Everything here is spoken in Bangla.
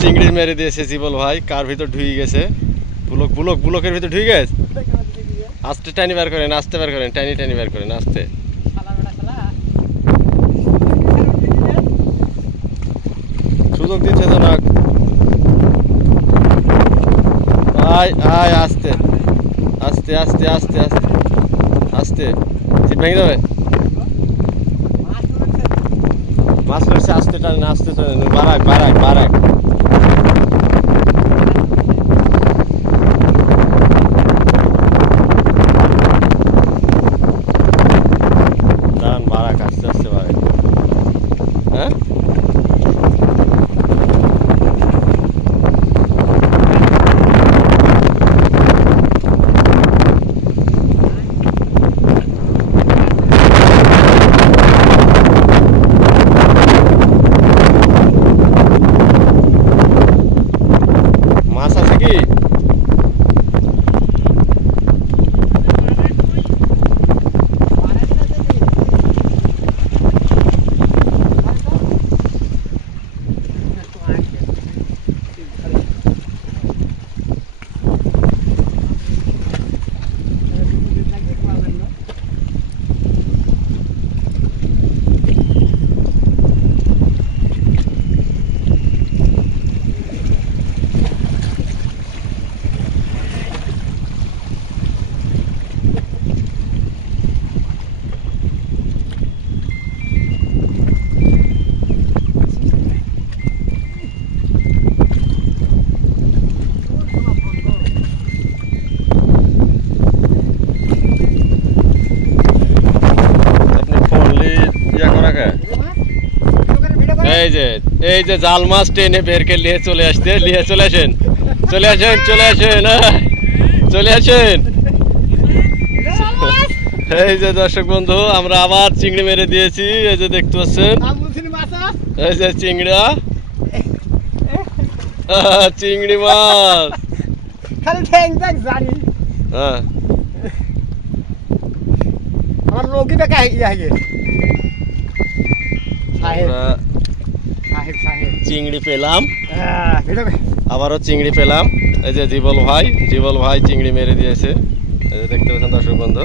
চিংড়ি মেরে দিয়েছে জীবল ভাই, কার ভিতর ঢুকে গেছে। বুলকের ভিতর ঢুকে গেছে। আস্তে টানি বের করেন, আস্তে বের করেন, টানি বের করেন আস্তে। সুযোগ দিচ্ছে তো না। আয় আস্তে আস্তে আস্তে আস্তে আস্তে আস্তে, ছিপ ভেঙে যাবে। মাছ ধরছে, আস্তে টানেন, আস্তে টানেন, বারাক। টান বারাক, আস্তে আস্তে বারাক। হ্যাঁ মাছ আছে কি? এই যে জাল মাছ টেনে বের করে নিয়ে চলে আসেন। এই যে দর্শক বন্ধু, আমরা আবার চিংড়ি মেরে দিয়েছি। এই যে দেখতে পাচ্ছেন, এই যে চিংড়ি মাছ। হ্যাঁ চিংড়ি পেলাম, আবারও চিংড়ি পেলাম। এই যে জীবল ভাই চিংড়ি মেরে দিয়েছে। এই যে দেখতে পাচ্ছেন দর্শক বন্ধু।